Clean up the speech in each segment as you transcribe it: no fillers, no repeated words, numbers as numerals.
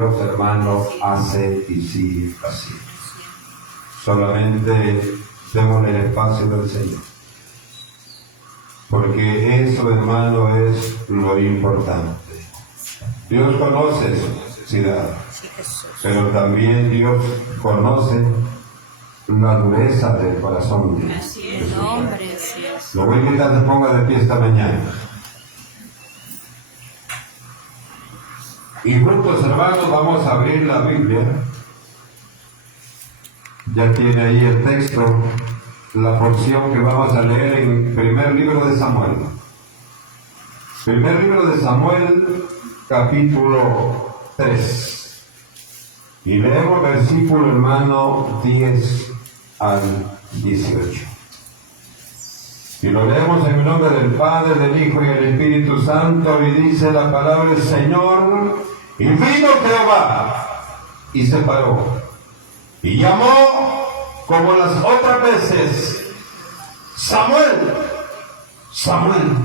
Los hermanos hace y sigue así. Solamente demos el espacio del Señor. Porque eso, hermano, es lo importante. Dios conoce su necesidad, pero también Dios conoce la dureza del corazón de su. Lo voy a invitar a que se ponga de pie esta mañana. Y juntos, hermanos, vamos a abrir la Biblia. Ya tiene ahí el texto, la porción que vamos a leer en el primer libro de Samuel. Primer libro de Samuel, capítulo 3. Y leemos versículo, hermano, 10 al 18. Y lo leemos en el nombre del Padre, del Hijo y del Espíritu Santo, y dice la palabra del Señor: y vino Jehová, y se paró, y llamó como las otras veces: Samuel, Samuel.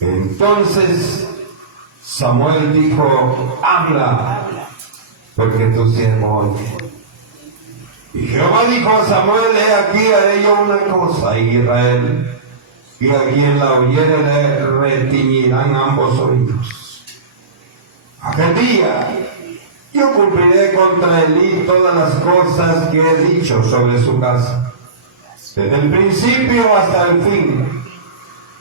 Entonces Samuel dijo: habla, porque tu siervo oye. Y Jehová dijo a Samuel: he aquí haré yo una cosa en Israel, y a quien la oyere le retiñirán ambos oídos. Aquel día yo cumpliré contra Elí todas las cosas que he dicho sobre su casa, desde el principio hasta el fin,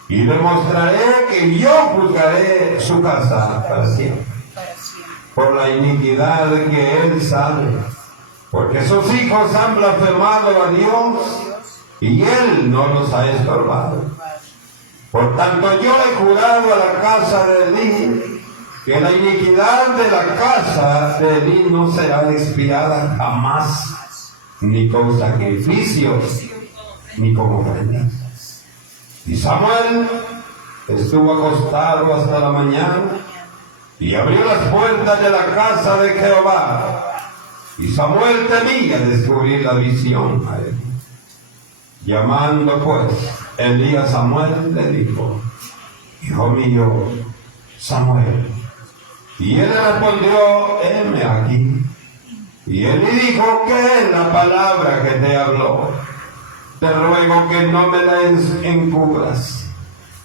y demostraré que yo juzgaré su casa para siempre, por la iniquidad que él sabe, porque sus hijos han blasfemado a Dios, y él no los ha estorbado. Por tanto, yo he jurado a la casa de Elí que la iniquidad de la casa de Elí no será expiada jamás, ni con sacrificios, ni con ofrendas. Y Samuel estuvo acostado hasta la mañana, y abrió las puertas de la casa de Jehová. Y Samuel temía descubrir la visión a él. Llamando pues Elí a Samuel, le dijo: hijo mío, Samuel. Y él le respondió: heme aquí. Y él le dijo: ¿qué es la palabra que te habló? Te ruego que no me la encubras.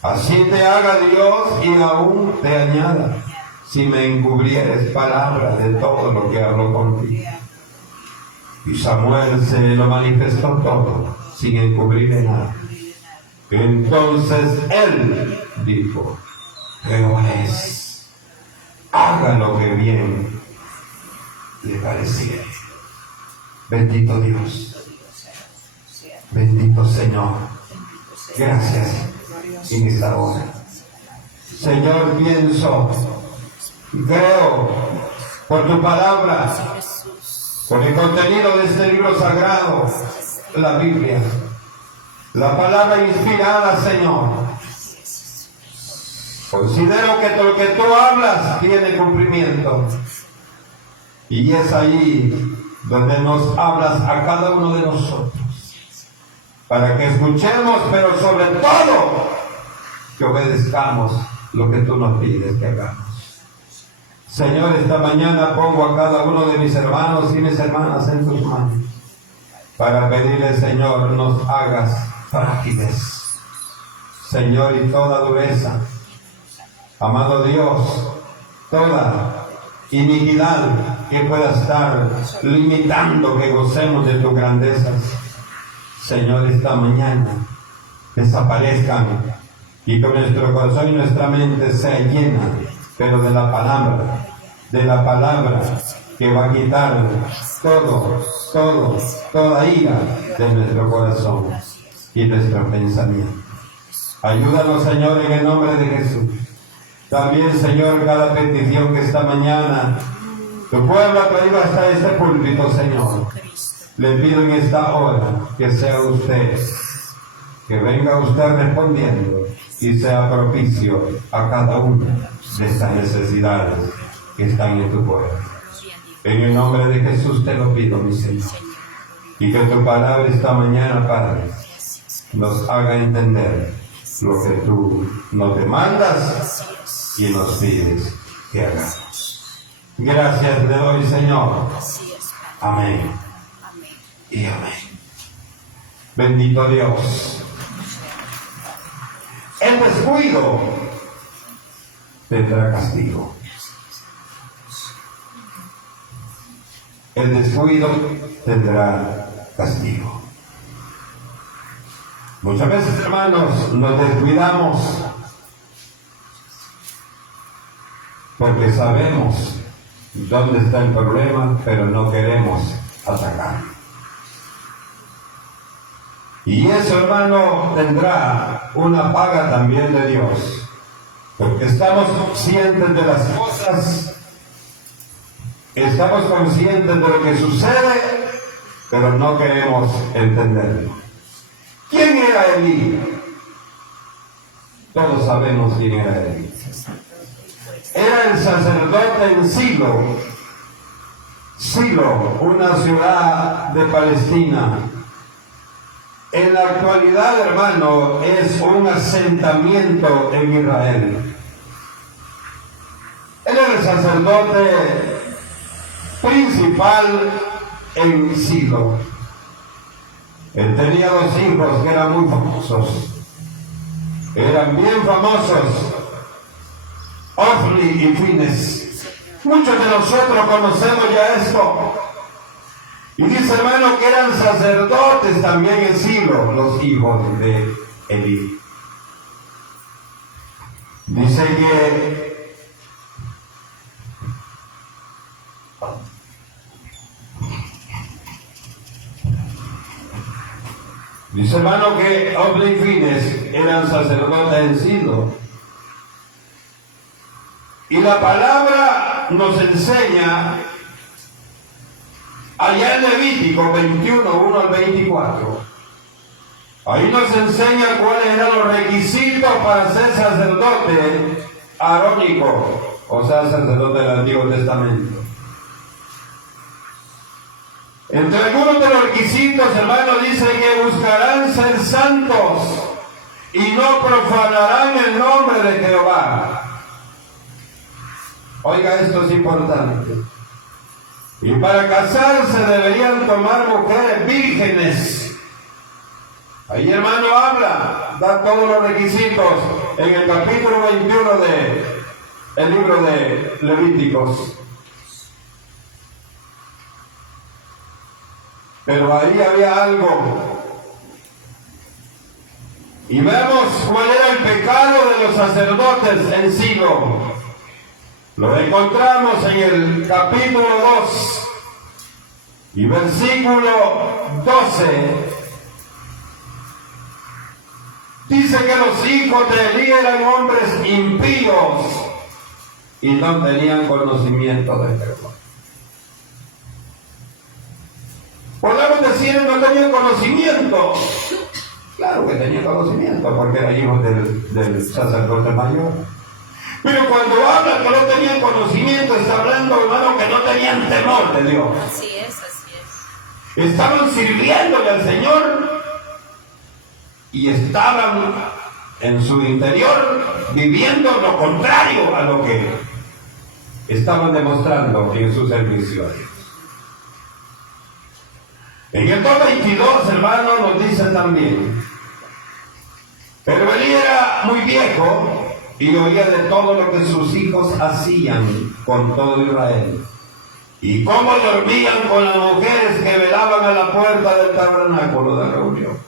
Así te haga Dios y aún te añada, si me encubrieres palabra de todo lo que habló contigo. Y Samuel se lo manifestó todo, sin encubrirle nada. Entonces él dijo: Jehová es, haga lo que bien le pareciere. Bendito Dios, bendito Señor, gracias en esta hora. Señor, pienso y creo por tu palabra, por el contenido de este libro sagrado, la Biblia, la palabra inspirada, Señor. Considero que todo lo que tú hablas tiene cumplimiento, y es ahí donde nos hablas a cada uno de nosotros, para que escuchemos, pero sobre todo que obedezcamos lo que tú nos pides que hagamos. Señor, esta mañana pongo a cada uno de mis hermanos y mis hermanas en tus manos, para pedirle, Señor, nos hagas frágiles, Señor, y toda dureza, amado Dios, toda iniquidad que pueda estar limitando que gocemos de tus grandezas, Señor, esta mañana desaparezcan, y que nuestro corazón y nuestra mente sea llena, pero de la palabra que va a quitar toda ira de nuestro corazón y nuestro pensamiento. Ayúdanos, Señor, en el nombre de Jesús. También, Señor, cada petición que esta mañana tu pueblo ha traído hasta este púlpito, Señor, le pido en esta hora que sea usted, que venga usted respondiendo y sea propicio a cada una de estas necesidades que están en tu pueblo. En el nombre de Jesús te lo pido, mi Señor. Y que tu palabra esta mañana, Padre, nos haga entender lo que tú nos demandas y nos pides que hagamos. Gracias le doy, Señor. Así es, Padre. Amén Amén. y amén. Bendito Dios. El descuido tendrá castigo. El descuido tendrá castigo. Muchas veces, hermanos, nos descuidamos porque sabemos dónde está el problema, pero no queremos atacar. Y eso, hermano, tendrá una paga también de Dios, porque estamos conscientes de las cosas, estamos conscientes de lo que sucede, pero no queremos entenderlo. ¿Quién era Elí? Todos sabemos quién era Elí. Era el sacerdote en Silo. Silo, una ciudad de Palestina. En la actualidad, hermano, es un asentamiento en Israel. Él era el sacerdote principal en Silo. Él tenía dos hijos que eran muy famosos. Eran bien famosos. Ofni y Fines. Muchos de nosotros conocemos ya esto. Y dice, hermano, que eran sacerdotes también en Silo, los hijos de Elí. Dice hermano, que Ofni y Fines eran sacerdotes en Silo. Y la palabra nos enseña allá en Levítico 21, 1 al 24. Ahí nos enseña cuáles eran los requisitos para ser sacerdote arónico, o sea, sacerdote del Antiguo Testamento. Entre algunos de los requisitos, hermano, dice que buscarán ser santos y no profanarán el nombre de Jehová. Oiga, esto es importante. Y para casarse deberían tomar mujeres vírgenes. Ahí, hermano, habla, da todos los requisitos en el capítulo 21 del libro de Levíticos. Pero ahí había algo. Y vemos cuál era el pecado de los sacerdotes en Silo. Lo encontramos en el capítulo 2 y versículo 12. Dice que los hijos de Elí eran hombres impíos y no tenían conocimiento de Jehová. Podemos decir, no tenían conocimiento. Claro que tenían conocimiento porque eran hijos del sacerdote mayor. Pero cuando habla que no tenían conocimiento, está hablando, hermano, que no tenían temor de Dios. Así es, así es. Estaban sirviéndole al Señor y estaban en su interior viviendo lo contrario a lo que estaban demostrando en su servicio a Dios. En el 2:22, hermano, nos dice también, pero Elí era muy viejo y oía de todo lo que sus hijos hacían con todo Israel, y cómo dormían con las mujeres que velaban a la puerta del tabernáculo de reunión.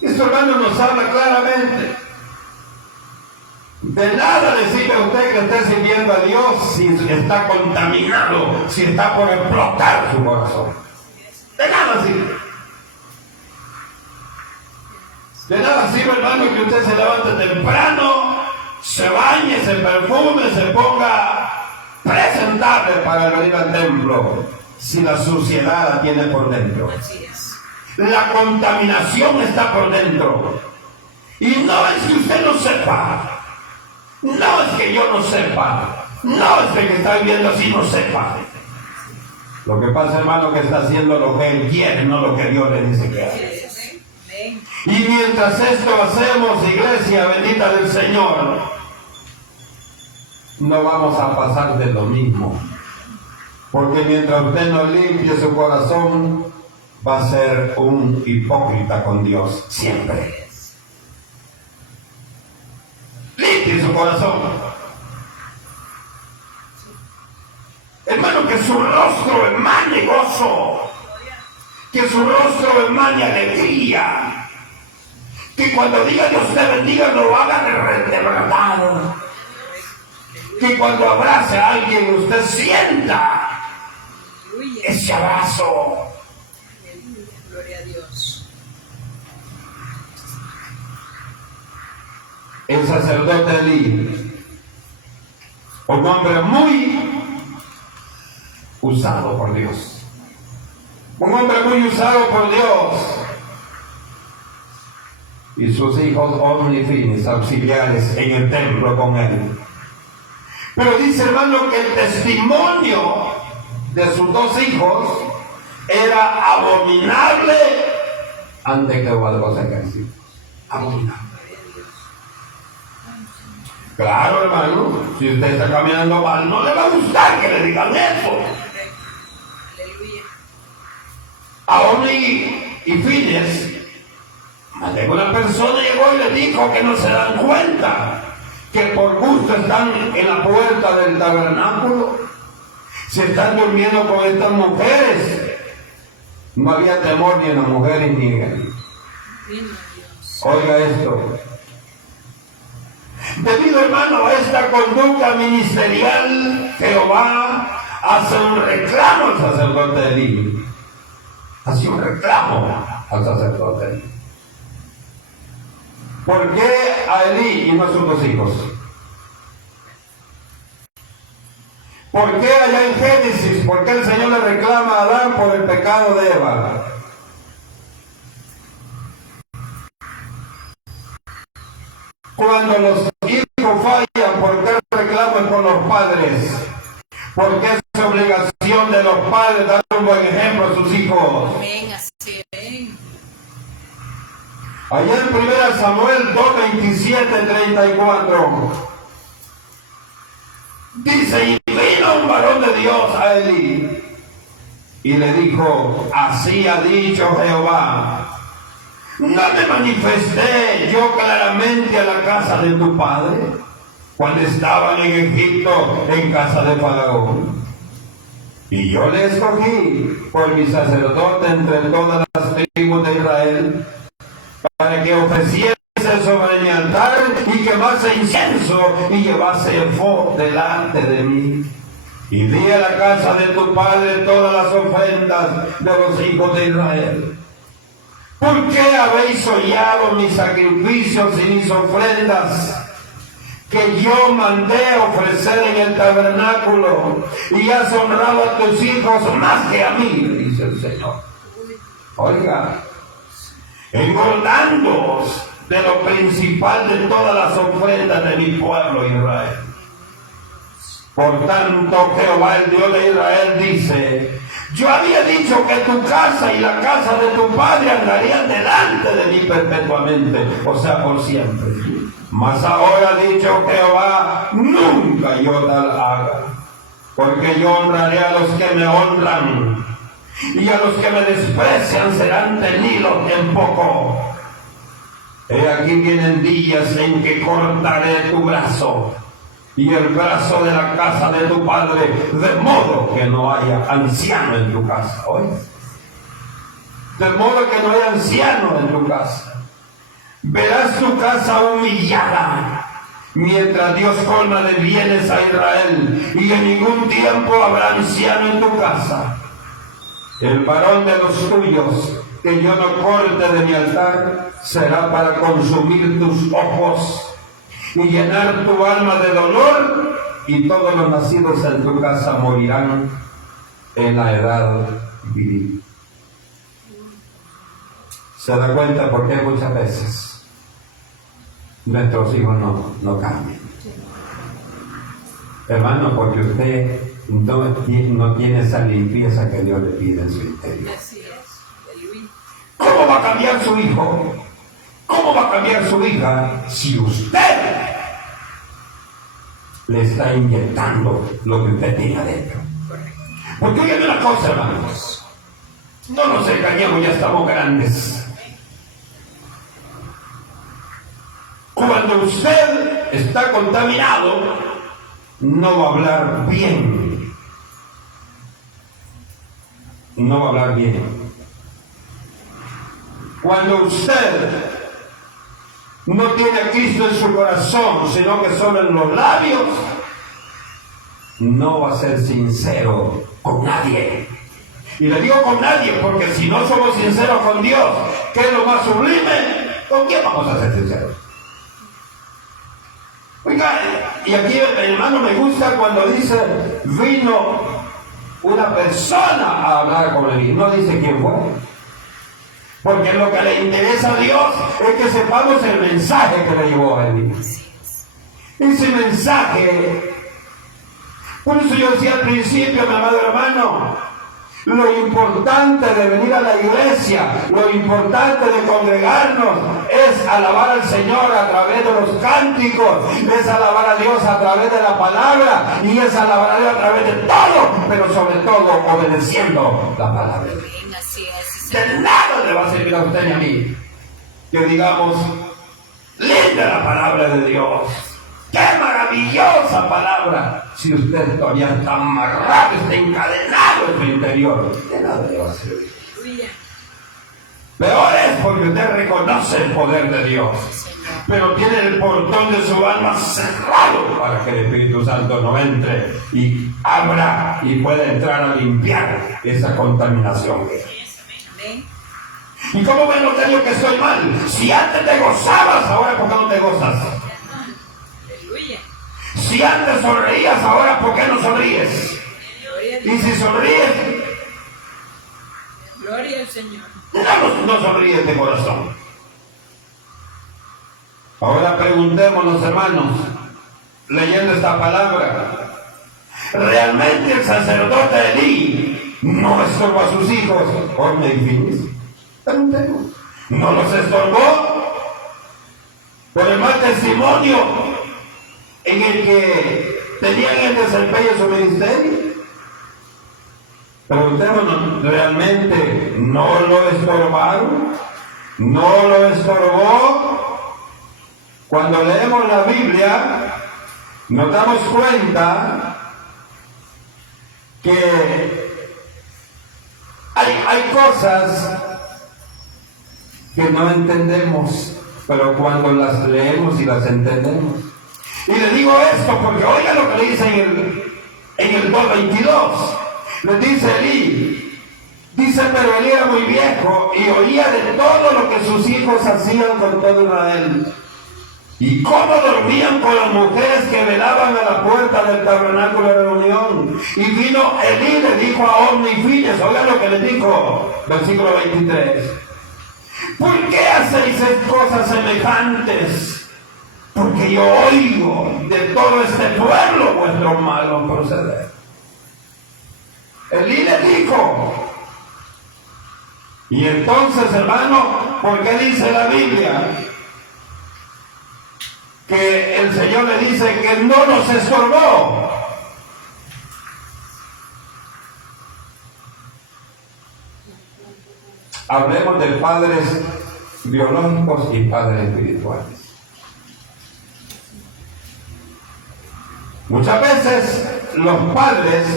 Esto, hermano, nos habla claramente. De nada le sirve a usted que esté sirviendo a Dios si está contaminado, si está por explotar su corazón. De nada sirve. De nada sirve, hermano, que usted se levante temprano, se bañe, se perfume, se ponga presentable para venir al templo, si la suciedad la tiene por dentro. Así es. La contaminación está por dentro. Y no es que usted no sepa, no es que yo no sepa, no es que está viviendo así no sepa. Lo que pasa, hermano, que está haciendo lo que él quiere, no lo que Dios le dice que haga. Y mientras esto hacemos, iglesia bendita del Señor, no vamos a pasar de lo mismo. Porque mientras usted no limpie su corazón, va a ser un hipócrita con Dios siempre. Limpie su corazón. Hermano, que su rostro emane gozo, que su rostro emane alegría, que cuando diga Dios te bendiga lo haga de verdad, que cuando abrace a alguien usted sienta ese abrazo. Gloria a Dios. El sacerdote Elí, un hombre muy usado por Dios, un hombre muy usado por Dios, y sus hijos omnifinis, auxiliares en el templo con él. Pero dice, hermano, que el testimonio de sus dos hijos era abominable ante Jehová de los ejércitos. Abominable. Claro, hermano, si usted está caminando mal, no le va a gustar que le digan eso. Aleluya. A Omni y Fines, una persona llegó y le dijo que no se dan cuenta que por gusto están en la puerta del tabernáculo, se están durmiendo con estas mujeres. No había temor ni en las mujeres ni en él. Oiga esto. Debido, hermano, a esta conducta ministerial, Jehová hace un reclamo al sacerdote Elí. Hace un reclamo al sacerdote Elí. ¿Por qué a Elí y no a sus dos hijos? ¿Por qué allá en Génesis? ¿Por qué el Señor le reclama a Adán por el pecado de Eva? Cuando los hijos fallan, ¿por qué reclaman con los padres? Porque es obligación de los padres dar un buen ejemplo a sus hijos. Amén, así es. Allá en 1 Samuel 2:27-34 dice, y vino un varón de Dios a Elí y le dijo, así ha dicho Jehová, ¿no me manifesté yo claramente a la casa de tu padre cuando estaban en Egipto en casa de Faraón? Y yo le escogí por mi sacerdote entre todas las tribus de Israel, para que ofreciese sobre mi altar y quemase incienso y llevase efod delante de mí. Y di a la casa de tu padre todas las ofrendas de los hijos de Israel. ¿Por qué habéis hollado mis sacrificios y mis ofrendas que yo mandé ofrecer en el tabernáculo, y has honrado a tus hijos más que a mí? Dice el Señor. Oiga, engordándoos de lo principal de todas las ofrendas de mi pueblo Israel. Por tanto, Jehová, el Dios de Israel, dice, yo había dicho que tu casa y la casa de tu padre andarían delante de mí perpetuamente, o sea, por siempre. Mas ahora ha dicho Jehová, nunca yo tal haga, porque yo honraré a los que me honran, y a los que me desprecian serán tenidos en poco. He aquí vienen días en que cortaré tu brazo y el brazo de la casa de tu padre, de modo que no haya anciano en tu casa. ¿Oye? De modo que no haya anciano en tu casa. Verás tu casa humillada, mientras Dios colma de bienes a Israel, y en ningún tiempo habrá anciano en tu casa. El varón de los tuyos que yo no corte de mi altar será para consumir tus ojos y llenar tu alma de dolor, y todos los nacidos en tu casa morirán en la edad viril. ¿Se da cuenta por qué muchas veces nuestros hijos no cambian? Hermano, porque usted no tiene esa limpieza que Dios le pide en su interior. Así es. ¿Cómo va a cambiar su hijo? ¿Cómo va a cambiar su hija si usted le está inyectando lo que usted tiene adentro. Correcto. Porque oigan una cosa, hermanos, no nos engañemos, ya estamos grandes. Cuando usted está contaminado, no va a hablar bien. No va a hablar bien. Cuando usted no tiene a Cristo en su corazón, sino que solo en los labios, no va a ser sincero con nadie. Y le digo con nadie, porque si no somos sinceros con Dios, que es lo más sublime, ¿con quién vamos a ser sinceros? Oiga, y aquí hermano me gusta cuando dice, vino una persona a hablar con él, no dice quién fue. Porque lo que le interesa a Dios es que sepamos el mensaje que le llevó a él. Ese mensaje, por eso yo decía al principio, mi amado hermano, lo importante de venir a la iglesia, lo importante de congregarnos, es alabar al Señor a través de los cánticos, es alabar a Dios a través de la palabra, y es alabar a Dios a través de todo, pero sobre todo obedeciendo la palabra. De nada le va a servir a usted ni a mí que digamos, linda la palabra de Dios, qué maravillosa palabra, si usted todavía está amarrado, está encadenado en su interior, de nada le va a servir. Peor es porque usted reconoce el poder de Dios, pero tiene el portón de su alma cerrado para que el Espíritu Santo no entre y abra y pueda entrar a limpiar esa contaminación. ¿Y cómo me noté yo que estoy mal? Si antes te gozabas, ahora ¿por qué no te gozas? Si antes sonreías, ahora ¿por qué no sonríes? Y si sonríes, gloria al Señor. No sonríes de corazón. Ahora preguntémonos, hermanos, leyendo esta palabra, ¿realmente el sacerdote Elí no estorbó a sus hijos? Orne y Finis. Preguntemos. ¿No los estorbó por el mal testimonio en el que tenían el desempeño de su ministerio? Preguntémonos, ¿realmente no lo estorbaron? ¿No lo estorbó? Cuando leemos la Biblia, nos damos cuenta que hay cosas que no entendemos, pero cuando las leemos y las entendemos. Y le digo esto porque oiga lo que le dice en el 2:22. Le dice Elí, dice, pero Elí era muy viejo y oía de todo lo que sus hijos hacían con todo Israel. Y cómo dormían con las mujeres que velaban a la puerta del tabernáculo de reunión. Y vino Elí, le dijo a Orne y Fines, oiga lo que le dijo, versículo 23. ¿Por qué hacéis cosas semejantes? Porque yo oigo de todo este pueblo vuestro malo proceder. Elí le dijo. Y entonces, hermano, ¿por qué dice la Biblia que el Señor le dice que no nos estorbó? Hablemos de padres biológicos y padres espirituales. Muchas veces los padres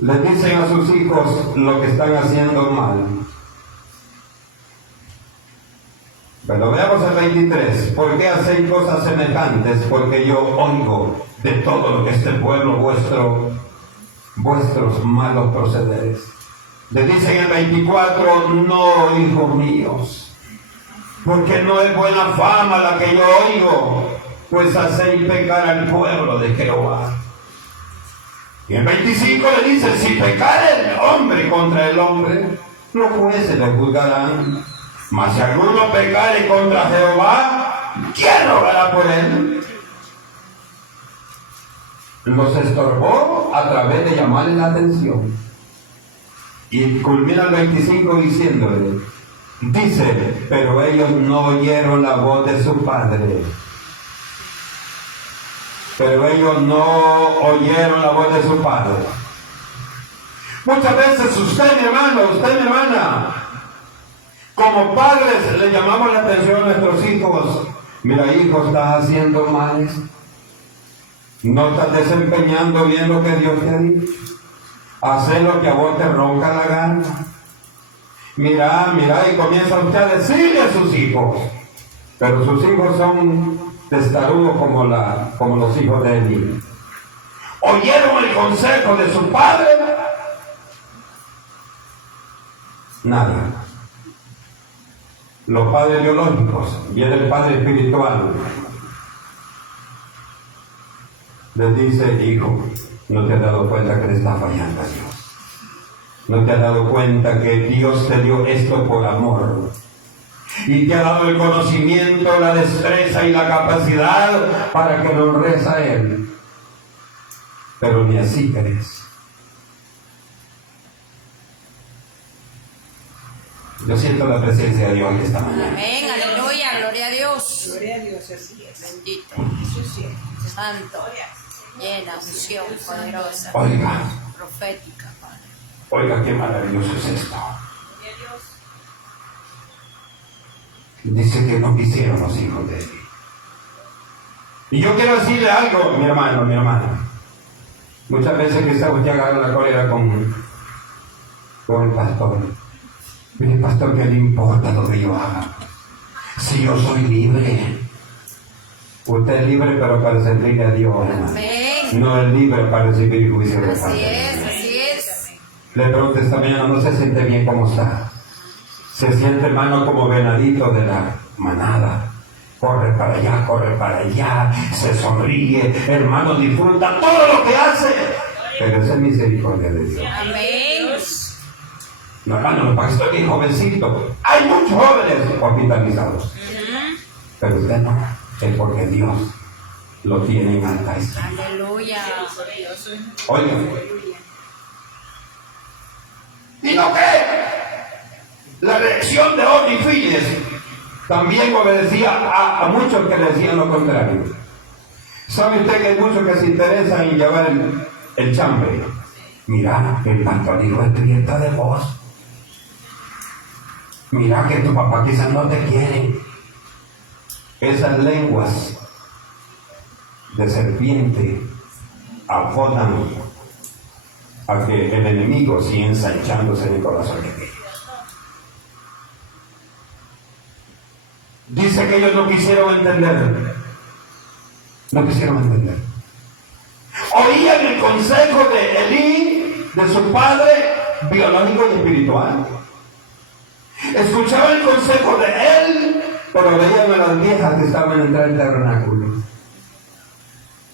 les dicen a sus hijos lo que están haciendo mal. Pero veamos el 23. ¿Por qué hacéis cosas semejantes? Porque yo oigo de todo lo que este pueblo vuestros malos procederes. Le dice en el 24, no, hijos míos, porque no es buena fama la que yo oigo, pues hacéis pecar al pueblo de Jehová. Y el 25 le dice, si pecare el hombre contra el hombre, los jueces le juzgarán. Mas si alguno pecare contra Jehová, ¿quién rogará por él? Los estorbó a través de llamarle la atención. Y culmina el 25 diciéndole, dice, pero ellos no oyeron la voz de su padre. pero ellos no oyeron la voz de su padre. Muchas veces usted, mi hermano, usted, mi hermana, como padres le llamamos la atención a nuestros hijos. Mira, hijo, estás haciendo mal. No estás desempeñando bien lo que Dios te ha dicho. Hacer lo que a vos te ronca la gana. Mira, y comienza usted a decirle a sus hijos. Pero sus hijos son testarudos como los hijos de Eli. ¿Oyeron el consejo de su padre? Nada. Los padres biológicos, viene el padre espiritual, les dice: hijo, ¿no te has dado cuenta que le está fallando a Dios? ¿No te has dado cuenta que Dios te dio esto por amor? Y te ha dado el conocimiento, la destreza y la capacidad para que lo honres a Él. Pero ni así crees. Yo siento la presencia de Dios esta mañana. Amén, aleluya, gloria a Dios. Gloria a Dios, así es. Bendito, Eso es cierto. santo, llena, unción poderosa, Oiga, profética, Padre. oiga, qué maravilloso es esto. Gloria a Dios. Dice que no quisieron los hijos de Él. Y yo quiero decirle algo, mi hermano, mi hermana. Muchas veces que está usted agarra la cólera con el pastor. Mire, pastor, ¿qué le importa lo que yo haga? Si yo soy libre. Usted es libre, pero para servirle a Dios, hermano. Amén. No es libre para recibir juicio de Así parte. es, así es. Le pregunto esta mañana, ¿no se siente bien como está? Se siente, hermano, como venadito de la manada. Corre para allá, se sonríe, hermano, disfruta todo lo que hace. Pero esa es misericordia de Dios. Amén. No, hermano, para que estoy bien jovencito. Hay muchos jóvenes hospitalizados. Pero usted no, es porque Dios lo tiene en alta estima. Aleluya. Oiga. ¿Y no qué? La reacción de Onífides también obedecía a muchos que le decían lo contrario. ¿Sabe usted que hay muchos que se interesan en llevar el chambre? Mira, el pastor hijo es prieta de vos. Mira que tu papá quizás no te quiere. Esas lenguas de serpiente abonan a que el enemigo siga ensanchándose en el corazón de ellos. Dice que ellos no quisieron entender. No quisieron entender. Oían el consejo de Elí, de su padre biológico y espiritual. Escuchaban el consejo de él, pero veían a las viejas que estaban en el tabernáculo.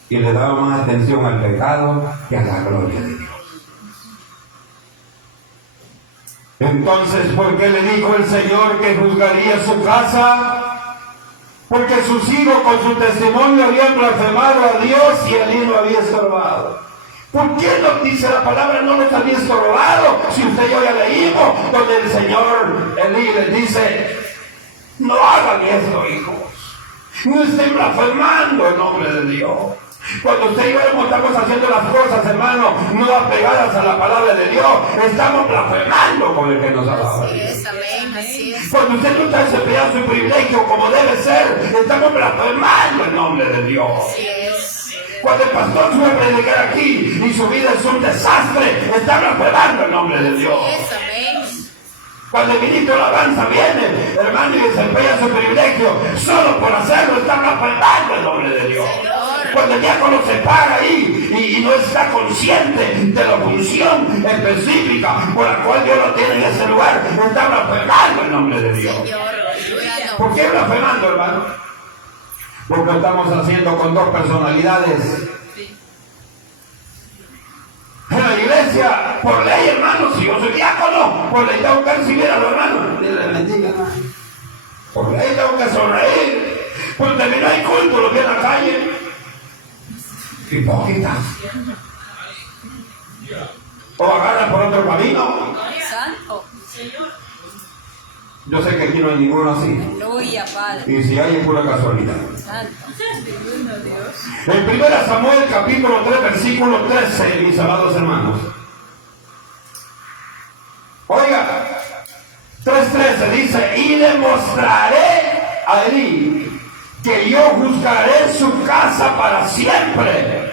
Y le daban más atención al pecado que a la gloria de Dios. Entonces, ¿por qué le dijo el Señor que juzgaría su casa? Porque sus hijos con su testimonio habían blasfemado a Dios y Elí no había estorbado. ¿Por qué nos dice la palabra no nos había estorbado? Si usted y yo ya leímos donde el Señor Elí les dice: no hagan esto, hijos. No estén blasfemando el nombre de Dios. Cuando usted y yo estamos haciendo las cosas, hermano, no apegadas a la palabra de Dios, estamos blasfemando con el que nos ha dado. Así es, amén, así es. Cuando usted no está desempeñando su privilegio como debe ser, estamos blasfemando el nombre de Dios. Así es. Cuando el pastor sube a predicar aquí y su vida es un desastre, está blasfemando el nombre de Dios. Así es, amén. Cuando el ministro de la alabanza viene, hermano, y desempeña su privilegio, solo por hacerlo está blasfemando el nombre de Dios. Señor. Cuando el diácono se para ahí y no está consciente de la función específica por la cual Dios lo tiene en ese lugar, está blasfemando el nombre de Dios. Señor, ayúdanos. ¿Por qué blasfemando, hermano? Porque estamos haciendo con dos personalidades. Sí. En la iglesia, por ley, hermano, si yo soy diácono, por ley tengo que recibir a los hermanos. Dios les bendiga, hermano. Por ley tengo que sonreír. Cuando termina el culto, lo vi en la calle. Hipócritas. O agarran por otro camino. Santo. Yo sé que aquí no hay ninguno así. Aleluya, Padre. Y si hay, es pura casualidad. Santo. Divino Dios. En 1 Samuel capítulo 3 versículo 13, mis amados hermanos. Oiga, 3:13 dice, y le mostraré a Elí que yo juzgaré su casa para siempre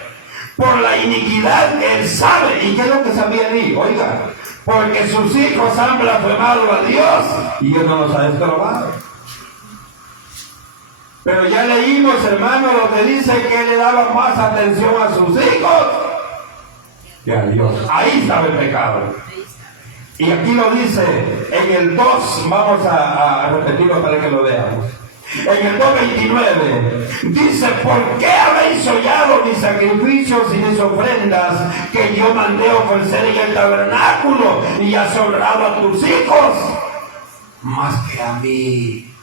por la iniquidad que él sabe. ¿Y qué es lo que sabía Elí? Oiga, porque sus hijos han blasfemado a Dios y él no los ha estorbado. Pero ya leímos, hermano, lo que dice que le daba más atención a sus hijos que a Dios. Ahí estaba el pecado. Y aquí lo dice en el 2, vamos a repetirlo para que lo veamos. En el 2:29 dice, ¿por qué habéis hollado mis sacrificios y mis ofrendas que yo mandé ofrecer en el tabernáculo y has honrado a tus hijos más que a mí?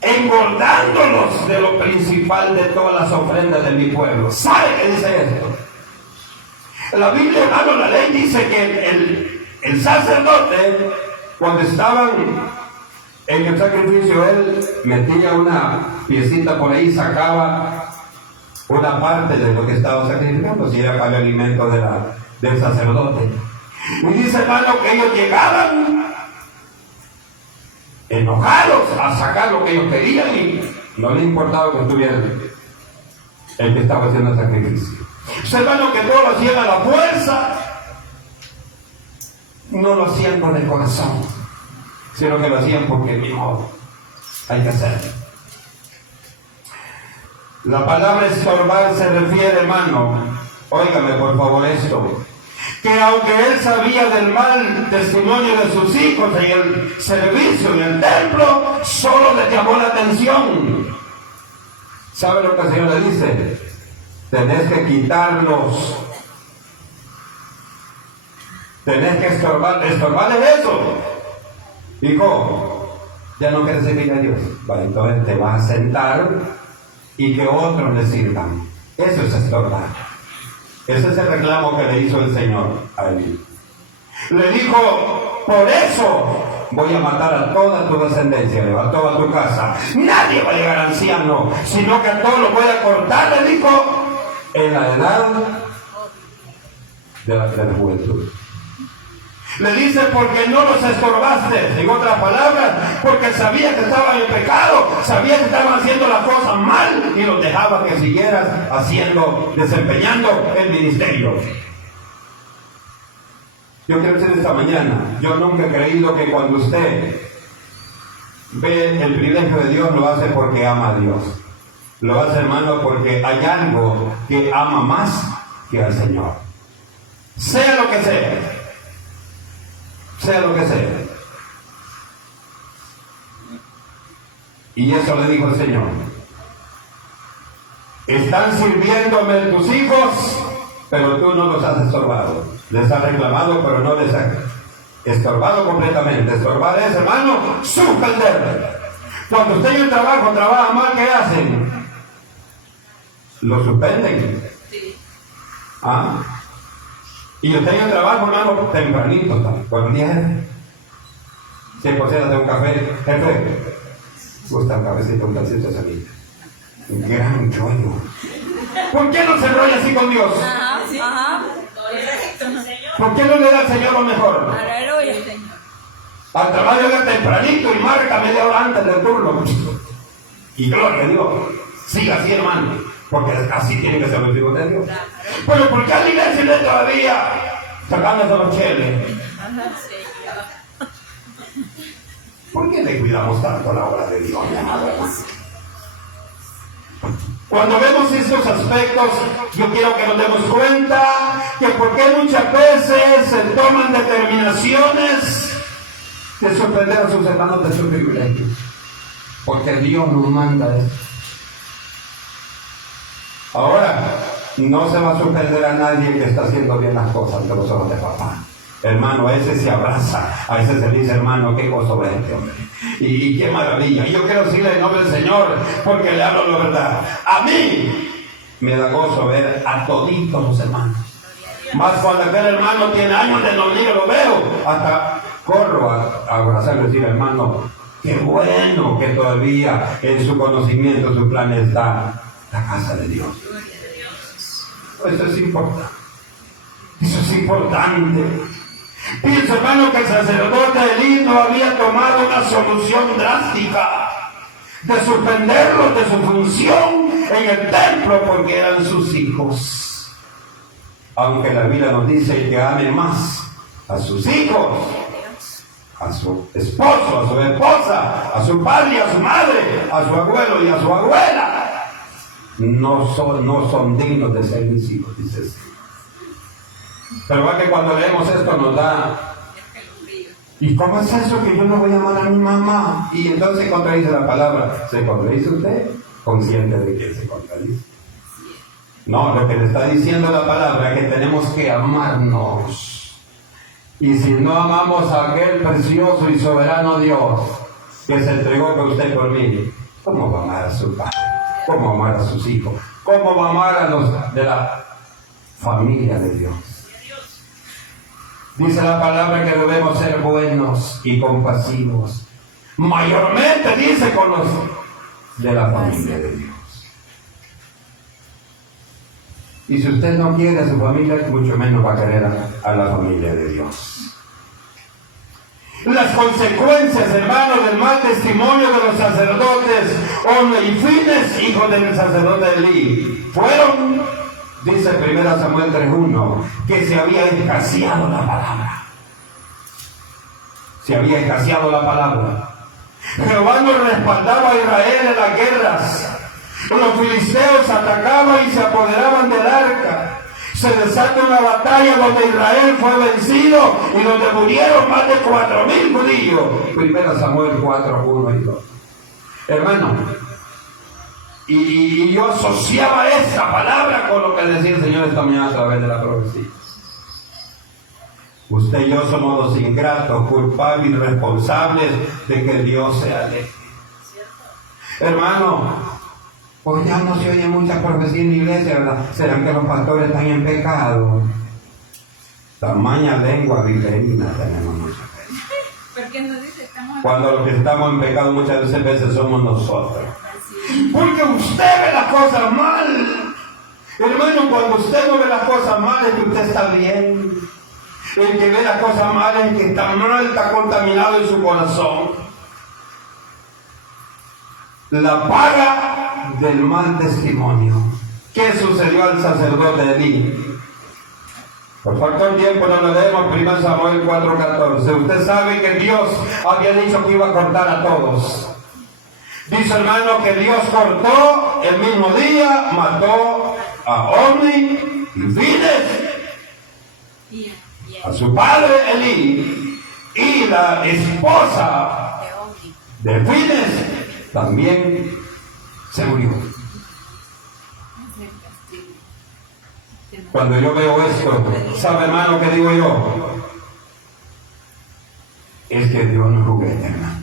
Engordándolos de lo principal de todas las ofrendas de mi pueblo. ¿Sabe qué dice esto? La Biblia, hermano, la ley dice que el sacerdote, cuando estaban en el sacrificio, él metía una piecita por ahí, sacaba una parte de lo que estaba sacrificando, si era para el alimento del sacerdote. Y dice, hermano, que ellos llegaban enojados a sacar lo que ellos querían y no les importaba que estuviera el que estaba haciendo el sacrificio. Hermano, que todo lo hacían a la fuerza, no lo hacían con el corazón, sino que lo hacían porque mismo hay que hacerlo. La palabra estorbar se refiere, hermano, óigame por favor esto, que aunque él sabía del mal testimonio de sus hijos en el servicio en el templo, solo les llamó la atención. ¿Sabe lo que el Señor le dice? Tenés que quitarlos. Tenés que estorbarles eso. Hijo, ya no quieres servir a Dios. Vale, entonces te vas a sentar y que otros le sirvan. Eso es estorbar. Ese es el reclamo que le hizo el Señor a él. Le dijo, por eso voy a matar a toda tu descendencia, a toda tu casa. Nadie va a llegar anciano, sino que a todos los voy a cortar, le dijo, en la edad de la juventud. Le dice, porque no los estorbaste. En otras palabras, porque sabía que estaban en pecado, sabía que estaban haciendo las cosas mal y los dejaba que siguieras desempeñando el ministerio. Yo quiero decir esta mañana, yo nunca he creído que cuando usted ve el privilegio de Dios, lo hace porque ama a Dios. Lo hace, hermano, porque hay algo que ama más que al Señor. Sea lo que sea. Sea lo que sea. Y eso le dijo el Señor. Están sirviéndome tus hijos, pero tú no los has estorbado. Les has reclamado, pero no les has estorbado completamente. Estorbar es, hermano, suspender. Cuando usted en el trabajo trabaja mal, ¿qué hacen? Lo suspenden. Sí. Ah. Y usted en el trabajo, hermano, tempranito. Buenos días, jefe. 100% de un café. Jefe, gusta un cafecito, un tacito de salida. Un gran chollo. ¿Por qué no se enrolla así con Dios? Ajá, sí. Ajá. ¿Por qué no le da al Señor lo mejor? Aleluya, Señor. Al trabajo llega tempranito y marca media hora antes del turno. Y gloria a Dios. Siga así, hermano. Porque así tiene que ser los hijos de Dios. Pero ¿por qué a la iglesia le todavía sacándose los cheles? Ajá, sí. ¿Por qué le cuidamos tanto la obra de Dios, mi amado hermano? Cuando vemos estos aspectos, yo quiero que nos demos cuenta que porque muchas veces se toman determinaciones de sorprender a sus hermanos de su privilegio. Porque Dios nos manda eso. Ahora, no se va a sorprender a nadie que está haciendo bien las cosas ante los ojos de papá. Hermano, a ese se abraza, a ese se dice, hermano, qué cosa sobre este hombre. Y qué maravilla. Y yo quiero decirle en nombre del Señor, porque le hablo la verdad. A mí me da gozo ver a toditos los hermanos. Más cuando aquel hermano tiene años de no ir, lo veo, hasta corro a abrazarlo y decir, hermano, Qué bueno que todavía en su conocimiento, su plan está la casa de Dios. Eso es importante. Eso es importante. Pienso, hermano, que el sacerdote Elí no había tomado una solución drástica de suspenderlos de su función en el templo porque eran sus hijos. Aunque la Biblia nos dice que amen más a sus hijos, a su esposo, a su esposa, a su padre y a su madre, a su abuelo y a su abuela, no son dignos de ser mis hijos, dice así. Pero va que cuando leemos esto nos da, ¿y cómo es eso que yo no voy a amar a mi mamá? Y entonces contradice la palabra. ¿Se contradice usted? Consciente de que se contradice. No, lo que le está diciendo la palabra es que tenemos que amarnos. Y si no amamos a aquel precioso y soberano Dios que se entregó por usted y por mí, ¿cómo va a amar a su padre? ¿Cómo va a amar a sus hijos? ¿Cómo va a amar a los de la familia de Dios? Dice la palabra que debemos ser buenos y compasivos. Mayormente dice con los de la familia de Dios. Y si usted no quiere a su familia, mucho menos va a querer a la familia de Dios. Las consecuencias, hermanos, del mal testimonio de los sacerdotes Ofni y Fines, hijos del sacerdote Elí, fueron, dice 1 Samuel 3:1, que se había escaseado la palabra. Se había escaseado la palabra. Jehová no respaldaba a Israel en las guerras. Los filisteos atacaban y se apoderaban del arca. Se desata una batalla donde Israel fue vencido y donde murieron más de 4,000 judíos. 1 Samuel 4:1 y 2. Hermano, y yo asociaba esta palabra con lo que decía el Señor esta mañana a través de la profecía. Usted y yo somos los ingratos, culpables y responsables de que Dios se aleje. Hermano, pues ya no se oye mucha profecía en la iglesia, ¿verdad? ¿Serán que los pastores están en pecado? Tamaña lengua viperina tenemos muchas veces. ¿Por qué nos dice estamos Cuando los que estamos en pecado muchas veces somos nosotros. Porque usted ve las cosas mal. Hermano, cuando usted no ve las cosas mal es que usted está bien. El que ve las cosas mal es que está mal, está contaminado en su corazón. La paga del mal testimonio. ¿Qué sucedió al sacerdote Elí? Por falta de tiempo no lo leemos. 1 Samuel 4:14. Usted sabe que Dios había dicho que iba a cortar a todos. Dice, hermano, que Dios cortó el mismo día, mató a Ofni y Fines, a su padre Elí, y la esposa de Fines también se murió. Cuando yo veo esto, ¿sabe, hermano, qué digo yo? Es que Dios no es juguete, hermano.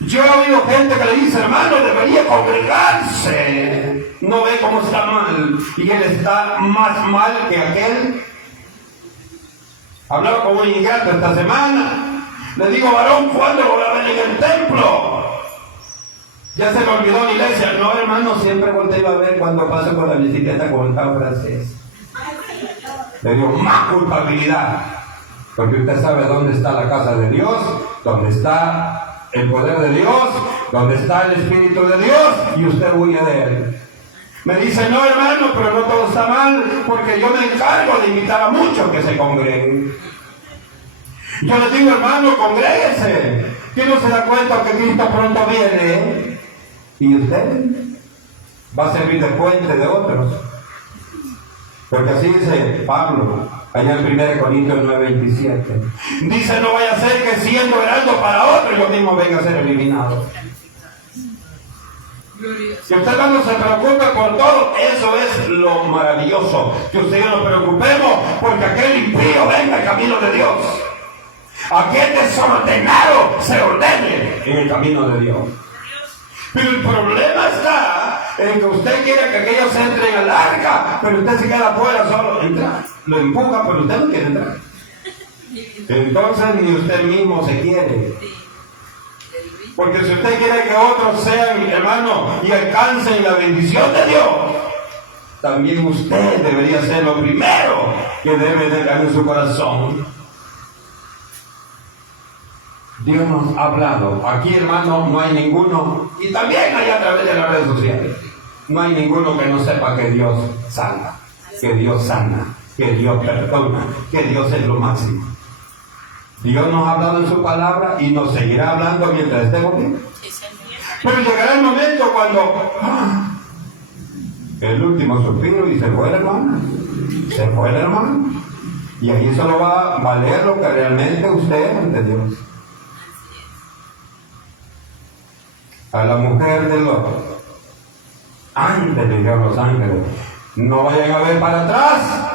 Yo he oído gente que le dice, hermano, debería congregarse. No ve cómo está mal. Y él está más mal que aquel. Hablaba con un ingrato esta semana. Le digo, varón, ¿cuándo lo voy a ver en el templo? Ya se me olvidó la iglesia. No, hermano, siempre volteo a ver cuando paso con la bicicleta con el pan francés. Le digo, más culpabilidad. Porque usted sabe dónde está la casa de Dios, dónde está el poder de Dios, donde está el Espíritu de Dios, y usted huye de él. Me dice, no, hermano, pero no todo está mal, porque yo me encargo de invitar a muchos que se congreguen. Yo les digo, hermano, congréguese. ¿Quién no se da cuenta que Cristo pronto viene? Y usted va a servir de puente de otros. Porque así dice Pablo, allá en 1 Corintios 9:27. Dice, no vaya a ser que siendo heraldo para otro, yo mismo venga a ser eliminado. Si usted no se preocupe por todo, eso es lo maravilloso. Que usted y yo nos preocupemos porque aquel impío venga al camino de Dios. Aquel desordenado se ordene en el camino de Dios. Pero el problema está en que usted quiere que aquellos entren al arca, pero usted se queda afuera solo. Entra, lo empuja, pero usted no quiere entrar. Entonces ni usted mismo se quiere. Porque si usted quiere que otros sean hermanos y alcancen la bendición de Dios, también usted debería ser lo primero que debe tener en su corazón. Dios nos ha hablado. Aquí, hermano, no hay ninguno, y también hay a través de las redes sociales, no hay ninguno que no sepa que Dios salva, que Dios sana, que Dios perdona, que Dios es lo máximo. Dios nos ha hablado en su palabra y nos seguirá hablando mientras estemos vivos. Pero llegará el momento cuando el último suspiro y se fue el hermano. Se fue el hermano. Y ahí solo va a valer lo que realmente usted es ante Dios. A la mujer de los antes de Dios, los ángeles, no vayan a ver para atrás.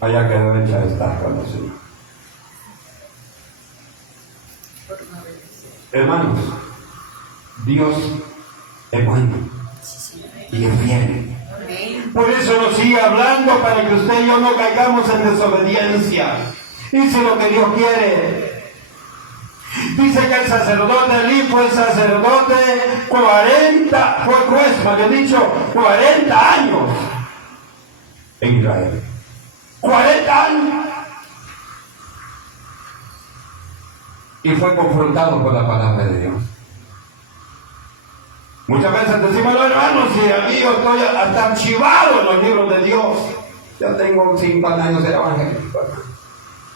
Allá quedó hecha esta con el Señor. Hermanos, Dios es bueno y es fiel. Por eso nos sigue hablando, para que usted y yo no caigamos en desobediencia. Dice lo que Dios quiere. Dice que el sacerdote Elí fue sacerdote 40, fue juez, más bien dicho, 40 años en Israel. 40 años. Y fue confrontado por la palabra de Dios. Muchas veces decimos, los hermanos, si a mí yo estoy hasta archivado en los libros de Dios. Ya tengo 50 años de evangelio.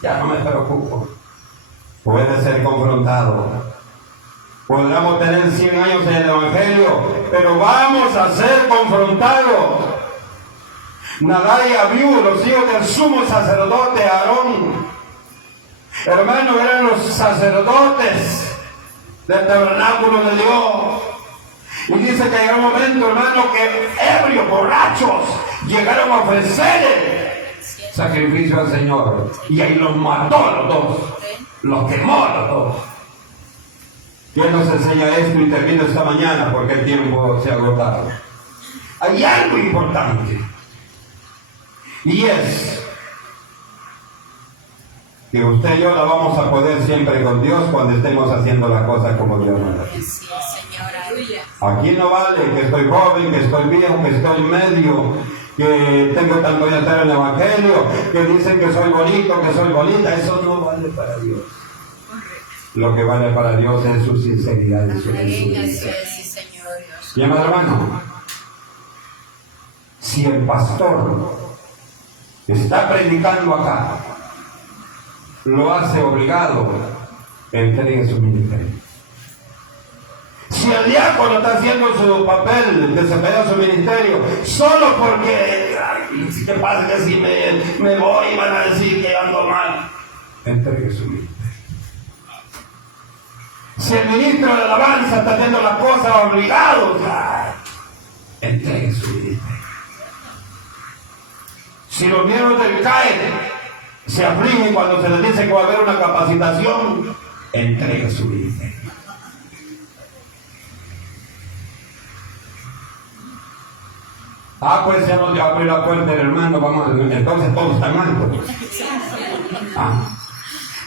Ya no me preocupo. Puede ser confrontado. Podríamos tener 100 años en el evangelio, pero vamos a ser confrontados. Nadab y Abiú, los hijos del sumo sacerdote Aarón, hermanos, eran los sacerdotes del tabernáculo de Dios. Y dice que llegó un momento, hermano, que ebrios, borrachos, llegaron a ofrecer sacrificio al Señor. Y ahí los mató a los dos, los quemó a los dos. ¿Quién nos enseña esto? Y termino esta mañana porque el tiempo se ha agotado. Hay algo importante. Y es que usted y yo la vamos a poder siempre con Dios cuando estemos haciendo las cosas como Dios nos dice. Aquí no vale que estoy joven, que estoy viejo, que estoy medio, que tengo tanto ya estar en el evangelio, que dicen que soy bonito, que soy bonita. Eso no vale para Dios. Lo que vale para Dios es su sinceridad y su sinceridad. Y hermano, si el pastor está predicando acá, lo hace obligado, entregue su ministerio. Si el diácono está haciendo su papel, desempeña su ministerio, solo porque, ¿qué pasa que si me voy van a decir que ando mal? Entregue su ministerio. Si el ministro de alabanza está haciendo las cosas obligado, entregue su ministerio. Si los miembros del CAE se afligen cuando se les dice que va a haber una capacitación, entregue su ministerio. Pues ya no te abrió la puerta el hermano, vamos, entonces todos están mal.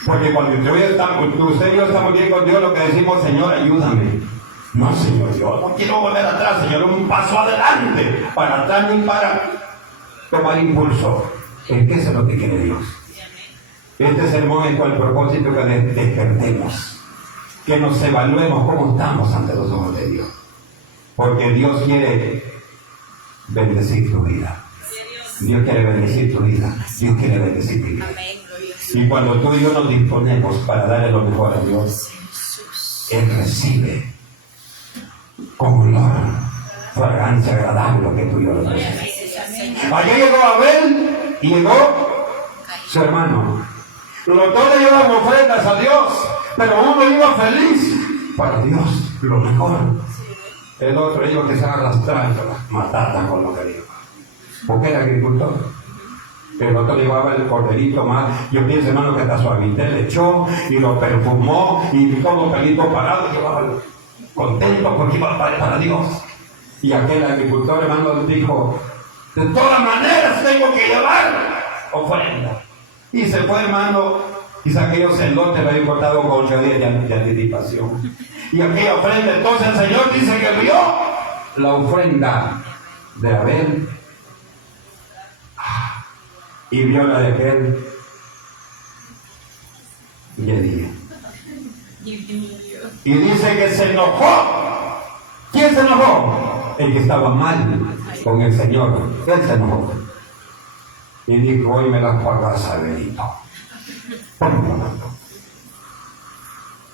Porque cuando usted y yo estamos bien con Dios, lo que decimos, Señor, ayúdame. No, Señor, yo no quiero volver atrás, Señor, un paso adelante, para atrás ni para tomar impulso. ¿Qué es lo que quiere Dios? Este sermón es con el propósito que despertemos, que nos evaluemos cómo estamos ante los ojos de Dios. Porque Dios quiere bendecir tu vida. Dios quiere bendecir tu vida. Dios quiere bendecir tu vida. Y cuando tú y yo nos disponemos para darle lo mejor a Dios, Él recibe con olor, fragancia agradable lo que tú y yo le damos. Allí llegó Abel y llegó su hermano. Los dos le llevan ofrendas a Dios, pero uno iba feliz para Dios, lo mejor. El otro iba que se arrastrando las matatas con lo que iba, porque era agricultor. El otro llevaba el corderito más, yo pienso, hermano, que hasta suavité le echó y lo perfumó y todo pelito parado, llevaba contento porque iba para Dios. Y aquel agricultor, hermano, dijo, de todas maneras tengo que llevar ofrenda. Y se fue, hermano, Y Zaqueo celote le había cortado con 8 días de anticipación. Y aquella ofrenda, entonces el Señor dice que vio la ofrenda de Abel y vio la de aquel y le dije. Y dice que se enojó. ¿Quién se enojó? El que estaba mal con el Señor. Él se enojó. Y dijo, hoy me la pagas, Abelito.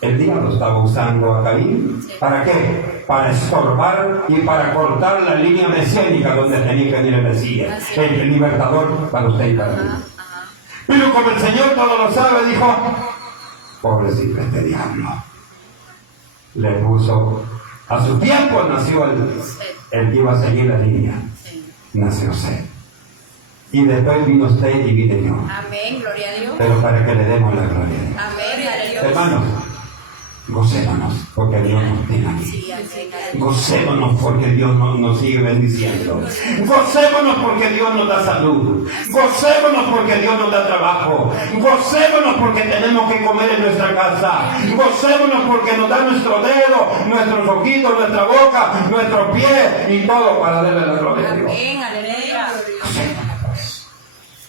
El diablo estaba usando a Caín. ¿Para qué? Para estorbar y para cortar la línea mesiánica donde tenía que venir el Mesías, el libertador para usted y para mí. Pero como el Señor todo lo sabe, dijo, pobrecito este diablo. Le puso, a su tiempo nació el que iba a seguir la línea. Nació Seth. Y después vino usted y vine yo. Amén, gloria a Dios. Pero para que le demos la gloria a Dios. Amén, a Dios. Hermanos, gocémonos porque Dios nos tiene aquí. Sí, amén, a Dios. Gocémonos porque Dios nos sigue bendiciendo. Gocémonos porque Dios nos da salud. Gocémonos porque Dios nos da trabajo. Gocémonos porque tenemos que comer en nuestra casa. Gocémonos porque nos da nuestro dedo, nuestros ojitos, nuestra boca, nuestros pies y todo para darle la gloria a Dios. Amén, aleluya.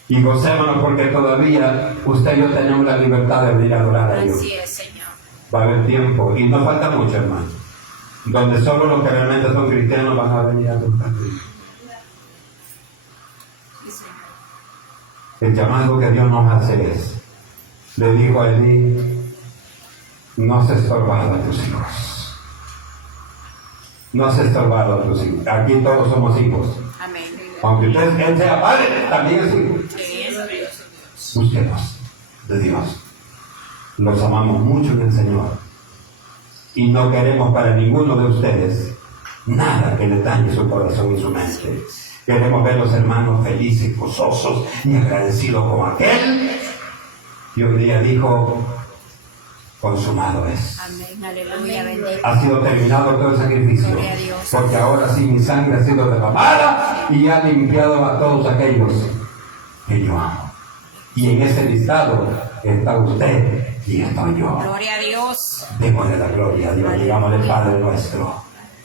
Y gocémonos porque todavía usted y yo tenemos la libertad de venir a adorar a Dios. Así es, Señor. Va a haber tiempo, y no falta mucho, hermano, donde solo los que realmente son cristianos van a venir a adorar a Dios. Sí, Señor. El llamado que Dios nos hace es, le digo a Elí, no has estorbado a tus hijos. No has estorbado a tus hijos. Aquí todos somos hijos. Amén. Aunque él sea padre, también es hijo. Sí, es Dios. Búsquenos de Dios. Los amamos mucho en el Señor. Y no queremos para ninguno de ustedes nada que le dañe su corazón y su mente. Queremos ver los hermanos felices, gozosos y agradecidos con aquel que un día dijo, consumado es. Amén, aleluya, bendito. Ha sido terminado todo el sacrificio. Gloria a Dios. Porque ahora sí mi sangre ha sido derramada y ha limpiado a todos aquellos que yo amo. Y en ese listado está usted y estoy yo. Gloria a Dios. Démosle la gloria a Dios, digámosle Padre nuestro